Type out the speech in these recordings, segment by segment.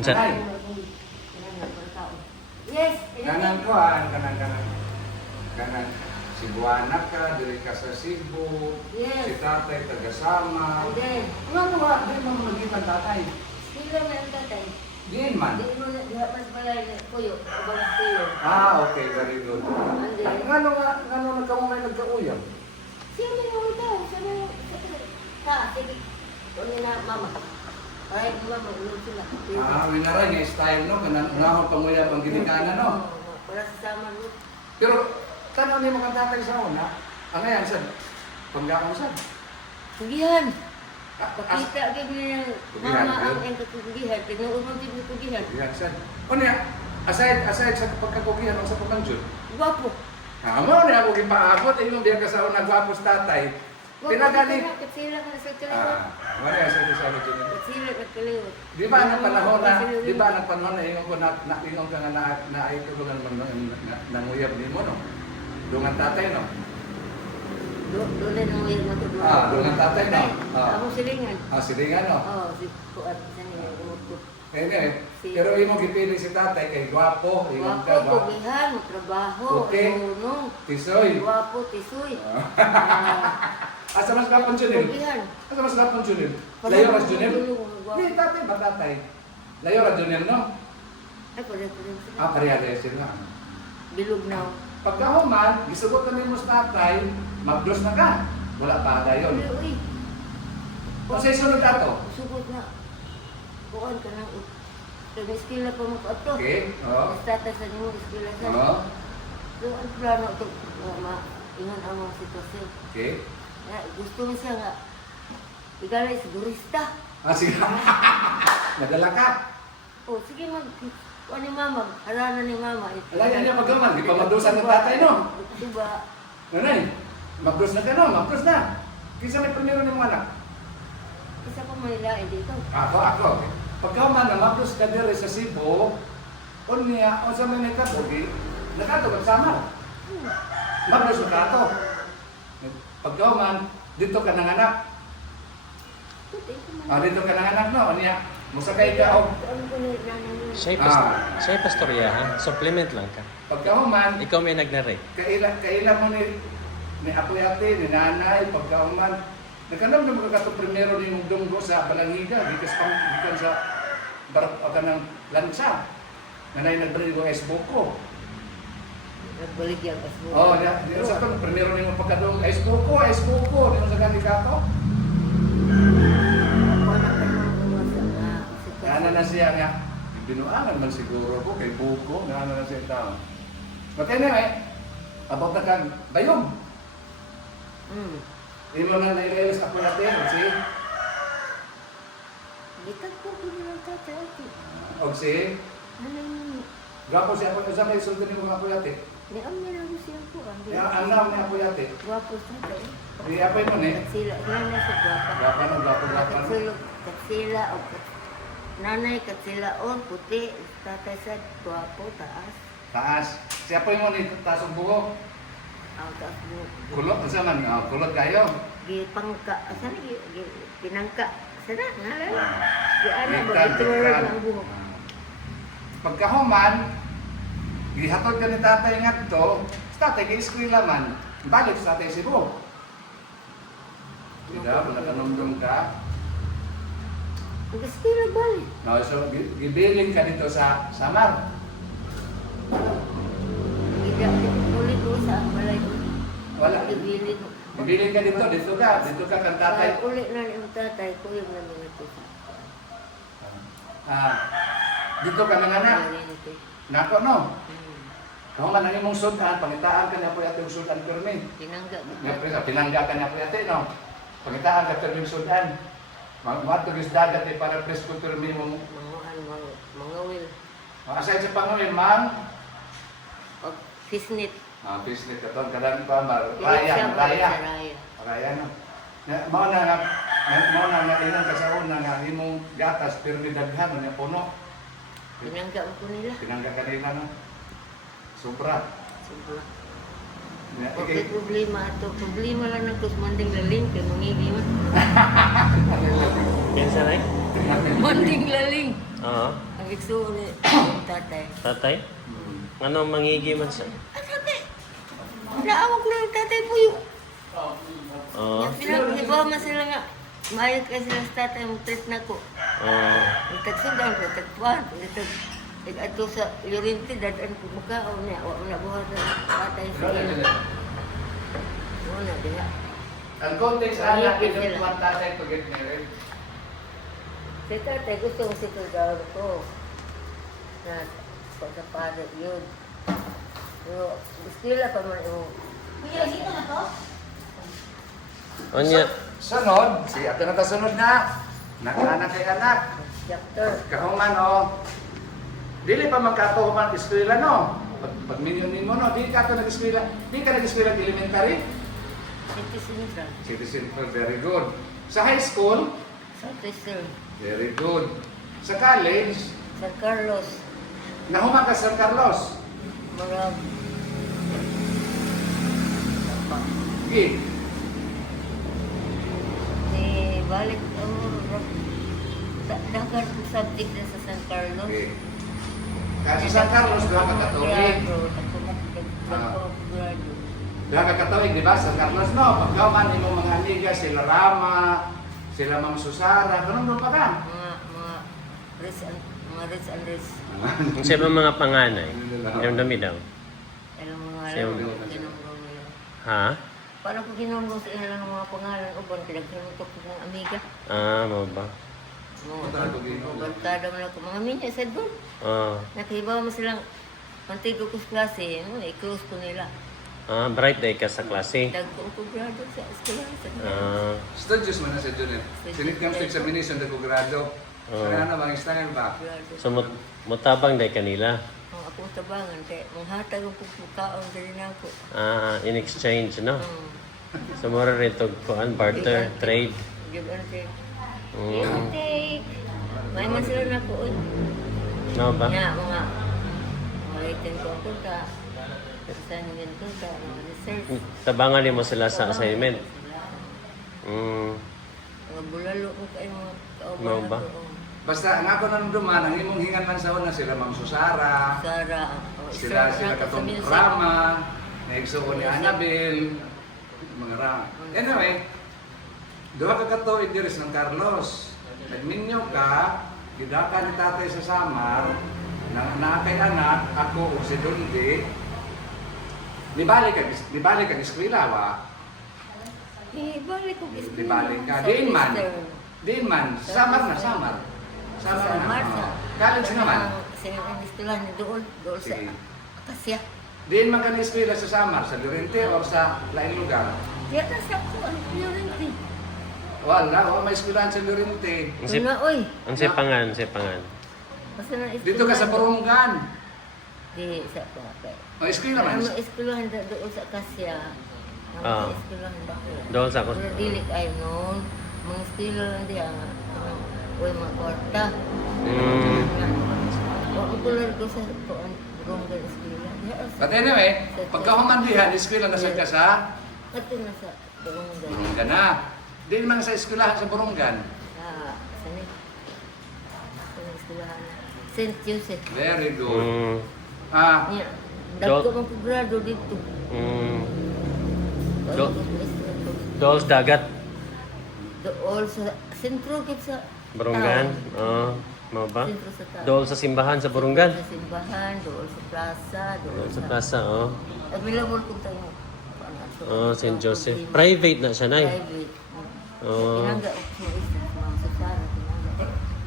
Unsa? Yes. Kanan ko kanan Cebuana ka, diri ka sa Cebu. Yes. Si tatay taga-sama. And then, Ano ba? Di mo magitan tatay. sila na ang tatay. Diin man. Di mo na mas malay na kuyo, abang kuyo. Okay, very good. And then, Ngano nagkamay nagkauyam? sino yung ito? Sino yung sige. Kung na mama. Ay, mama, ulo sila. Winaray nga style no, kanang ngahon panguyab ang ginikanan no. Para sa sama mo. Pero tanong ni mga tatay sa una, ang ngayon sad panggaon sad. Tugihan. As Pakita gyud niya Tugihan, mama ang yun. ang tugihan. Tinuod mo din tugihan. yan sad. Unya aside sa pagkakugihan sa pamanjud. Guwapo. Amo ni ako gipaabot imong biya ka sa una gwapos tatay. Pinagani. Katsila ka sa kaliwat. Wala sa sa dito. Katsila ka kaliwat. Di ba nang panahon na ingon ko na ingon ka nga na ay tulungan mo nanguyab nimo no. Dungan tatay no. Doon na nung yung matulog. Dungan tatay no. Ako silingan. Silingan no. Oo, si Kuat. Saan niya umot ko. Pero imo gipili si tatay kay gwapo, ingon ka Guwapo, ba? kugihan, trabaho, Okay. marunong. Tisoy. Guwapo, tisoy. Asa mas gapon Junil? Kugihan. Asa mas gapon Junil? Layo mas Junil? Guwapo. Di tatay ba tatay? Layo ra Junil no? Ay, pare-pare sila. Pareha sila. Bilog na. Pagkahuman, gisugot na nimo sa tatay, mag-gloss na ka. Wala pa dayon. Uy, Kung sa isunod ato. sugot na. Bukan ka nang eskila pa mo ato. Okay? Oo. Status sa nimo eskila sa. Oo. Doon ang plano ito. Ingon ang mga sitwasyon. Okay. Gusto mo siya nga. Igalay sigurista. Sige. Nadala ka. O, sige mag... Ano ni mama? Harana ni mama. Alay, niya pagkaman. Di pa madusan ng tatay, no? Diba? Nanay, mag-gloss na ka, no? Mag-gloss na. Kisa may primero ni mga anak. Isa pa Manila, dito. Ako. Pagkaman na mag-gloss ka dire sa Cebu, o niya, o sa mga nagkatugi, nakatugag sama. Mag-gloss na ka to. Pagkaman, dito ka nanganak. Dito ka nanganak, no? O niya, musakay ka, o. Ano ko ni nanay niya? Siya pastoryahan. Supplement lang ka. Pagkaman, Ikaw may nagnarek. kaila mo ni apoy-ate, ni nanay, pagkauman. Nagkanam na magkakato primero ni mong dunggo sa Balangiga, gikan sa barak ka ng lansa. Nanay nagbalik ko esboko. Nagbalik yan. Di sa to, primero ni mong pagkadong esboko, di mo sa kanikato. Nana na siya nga, binuangan man siguro ko kay buko, nana na siya tao. Matay na abot na kang bayong. Imo na nailayos ako natin, si? Bitak ko ko ng tatay. Og si? Nanay Gwapo siya ako sa may sultan ni mga kuyate. ni amin ang siya po. Ang naam niya kuyate. Guwapo sa tayo. Di apay mo ni. Katsila. Nanay sa guwapa. Gwapo. Katsulog. Katsila. Nanay katsila. Puti. Tatay sa guwapo. Taas. Taas. Si apay mo ni tasong buhok. Ang taas mo. Kulot sa man, kulot kayo. Gipangka. Saan? Pinangka. Sana. Nalala. Giana. Gikan, Bagitulog gikan. ang buhok. Pagkahuman, gihatod ka ni tatay nga to, sa tatay kay eskwela man, balik sa tatay Cebu. Diba, wala ka numdum ka. Nag-aspira ba eh? No, so, gibiling ka dito sa Samar. Ulit ko sa balay ko. Wala. Ibili ko. Gibiling ka dito ka kang tatay. Ulit na yung tatay ko yung namin ito. Dito ka nanganak. Nako no. Kung man ang imong sudan, pangitaan ka na po yata yung sudan permi. Pinangga. Pinangga ka na po yata, no? Pangitaan ka permi yung sudan. Mga tulis dagat para presko permi mo. Mga wil. Aside sa pangawin, mang? O, fisnit. Business ka to, kadang pa, Raya. Raya, no? Mao na nga ilang ka sa una nga imong gatas permi daghan niya puno. Pinangga ko nila. Pinangga kanila, no? Sobra. Sobra. Okay, problema ato. Problema lang na kus manding laling kay mangigi man. Pinsa na eh? Manding laling. Oo. Ang igsuon ni ang tatay. Tatay? Ano mangigi man sa... Ah, tatay. Naawag na yung tatay po yung. Oo. Ibaw man sila nga. Maayag ka sila sa tatay mo treat na ko. Oo. Nagtagsudan ko, tagpuan. Ato sa Llorente, dadaan ko mukhaon niya. Wala buhat na tatay sa iyo. Wala, diha. Ang context ala, kinukuha tatay to get married. Si tatay, gusto ko si daw ko. Na sa padre yun. Pero, iskila pa man yung... Kuya, dito na to? Onya. Sunod, si ato na kasunod na. Nakanak kay anak. Chapter. Kahuman o. Dili pa magkatuho man eskwela no. Pag minyon mo no, di ka to nag-eskwela. Di ka nag-eskwela elementary. City Central. City Central, very good. Sa high school, Southwestern. very good. Sa college, San Carlos. nahuman ka sa San Carlos. Marag. Okay. Balik dagar ko subject na sa San Carlos. Okay. Kasi sa San Carlos, doon ka katuig. Doon ka katuig, di ba? San Carlos, no? Pagkaman mo mga amiga, sila Rama, sila Mang Susara, ganun doon pa ka. Mga Ritz and Ritz. Kung sino mga panganay, yung dami daw. Alam mo nga Siya- alam mo, kinunggong nila. Ha? Paano ko kinunggong sa ilang mga pangalan o bang pinagkanutok ko ng amiga? Ah, mo ba? Barkada mo lang ko. Mga minya sa doon. Oo. Nakibaw mo silang mantigo ko sa klase, i-close ko nila. Ah, bright day ka sa klase. Dagko ko grado sa eskwelahan sa Ah, Studios man na sa Junior. Sinikam sa examination na grado. Sana na bang style ba? grado. so mutabang day kanila. Ang akong tabangan, kaya manghatag ang pagkaon dali na ako. Ah, in exchange, no? Mm. So mura rin ito kuan, barter, trade. Give and take. Mm. Give and take. May man sila na ko. No ba? Nga, mga writing ko ang kunta. Assignment kunta, mga research. Tabangan mo sila sa assignment. Mm. Mga bulalo ko kayo mga kauban No ba? ako. Basta ang ako nang duman, ang imong hingan man sa una, sila Mang Susara, Sara. sila katong Rama, naigsuon ni Annabel, mga Rama. Anyway, duha ka katuig diri sa San Carlos. Nagminyo ka, gidaka ni tatay sa Samar, na kay anak, ako o si Dundi, nibalik ka eskwela wa. Balik ko gusto. Nibalik ka. Diin man, Samar na. Samar na. College naman. Sa eskwelahan ni doon sa Sige. Akasya. Diin man ka na eskwela sa Samar, sa Llorente o sa laing lugar. Diyan na sa ako, ano priority? Wala, may eskwelahan sa Llorente. Ang sip, Una, oy. ang sipangan, sipangan. Basta na Dito ka sa Burungan. Di, sa ako. O eskwela man. Ano eskwelahan doon sa Akasya. Ah. Ang eskwelahan ba ko? Doon sa ako. Pero dilik ay noon. Mga eskwela lang diya. Uy, mga kwarta. Mm. Ang kulor ko sa Burungan eskwela. But anyway, pagkahumandihan, eskwela na ka sa Ito na sa Burungan. Burungan na. Diin man sa eskwelahan sa Burungan. Sani? Sa eskwelahan. St. Joseph. Very good. Mm. Ah, Nya, dagko man ko grado dito. Mm. Do- Doon sa dagat. Dool sa sentro kit sa Burungan. tao. Oo. Mo ba? Sentro sa tao. Doon sa simbahan sa Burungan. Sa simbahan, dool sa plaza, Doon sa plaza, oh. Available kung tayo. Oh, St. Joseph. Private na siya, Nay. Private. Oh. Pinangga ko sa mga sasara.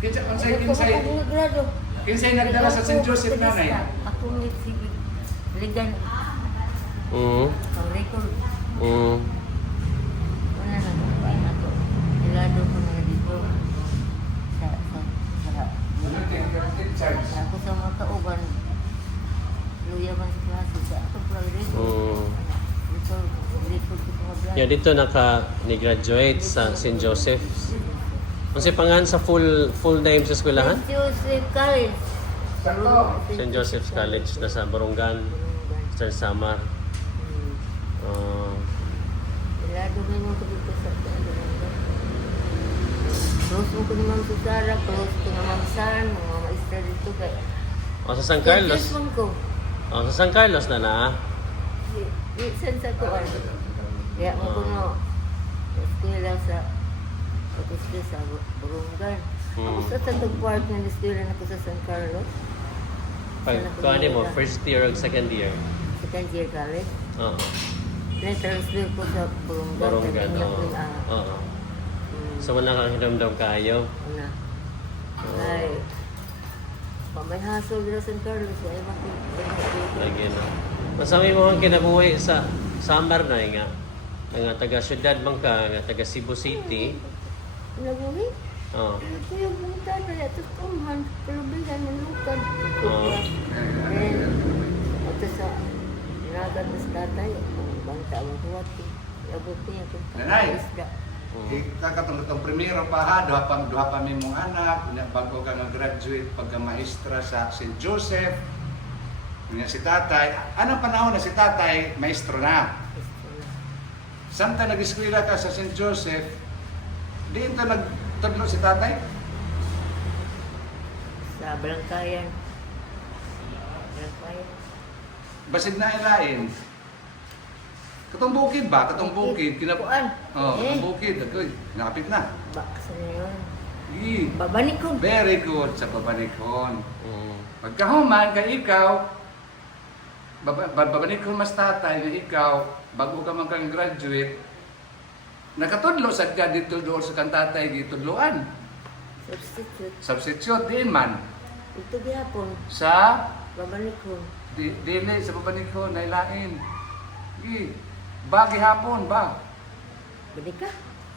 kinsay Grado. kinsay nagdala sa St. Joseph nanay. Ako may sige. Ligan. Mm. Ang record. Mm. Una na ko. Paano na ko. Nilado ko na dito. Sa ako sa mga kauban. Luya man sa klase. Sa ako private. Mm. Dito. Record ko mga vlog. Yeah, dito naka-ni-graduate sa St. Joseph. Ano si pangan sa full name sa eskwelahan? St. Joseph College. Sakto. St. Joseph's College na sa Burungan, sa Samar. Ilado na naman ko dito sa Balanga. Close mo ko ni Ma'am Susara, close ko na Ma'am San, mga maestra dito kay. O sa San Carlos. Yes, man ko. O sa San Carlos na na. Minsan sa tuwan. Kaya mo ko no, eskwela sa pag-eskwela sa Burungan. Ako sa tatag part ng eskwela na ko sa San Carlos. Kung ano mo, first year o second year. Second year college. Oo. Na-transfer ko sa Burungan. Baronggan, oo. Oo. So wala kang hinamdam kayo. Una. Ay, pamay hasol dito sa San Carlos. Ay, makikita. Lagi na. Masami mo ang kinabuhi sa summer na nga. Nga taga syudad man ka, nga taga Cebu City. Nabuhi? Oo. Ito yung bunta na ito kumahan. Kalubigan ng lukan. Oo. Ito sa nagat na sa tatay. Ang bangta ang huwat. Iabot niya kung Nanay. isda. Kakatong itong primero pa ha, duha pa mi mong anak, nya bago ka mag-graduate pagka maestra sa St. Joseph. Nya si tatay, anong panahon na si tatay maestro na? Samtang nag-eskwela ka sa St. Joseph, di ito nagtudlo si tatay? Sa Balangkayan. Balangkayan. Basid na ilain. Katong bukid ba? Katong bukid. Kuan. Oh, katong bukid. Ako'y, nakapit na. Baksa na yun. Ii. Babanikon. Very good sa babanikon. Mm. Pagkahuman kay ikaw, babanikon mas tatay na ikaw, bago ka man kang graduate, nakatudlo sa ka dito doon sa kang tatay dito luan. Substitute. Substitute din man. Ito gihapon. Sa Babanikon. dili sa babanikon na ilain. Ii. Bagi hapon ba? Banika?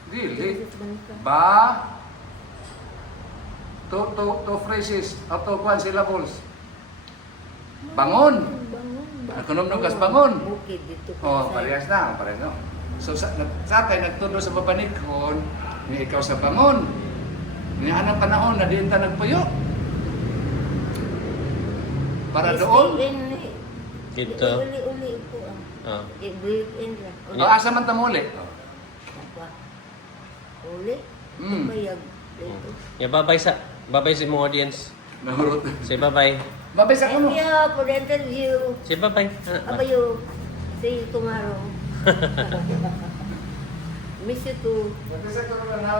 Dili. Banika. Ba? To phrases o to kwan syllables. Bangon. Bangon. Ako nung kas bangon. Bukid dito. Oh, parehas na, parehas na. So sa akin nagtudo sa babanikon, ni ikaw sa bangon. Ni anong panahon na diin ta nagpuyo. Para doon. Dito. Uli-uli po. Ah. I-breathe in lang. O asa man ta muli? Apa? Uli? Mm. Bayag. Dito. Yeah, babay sa mga audience. Nahurot. Say bye-bye. Babay sa Thank kuno. you for the interview. Say bye-bye. Abayo. See you tomorrow. Miss you too. Babay sa kuno na.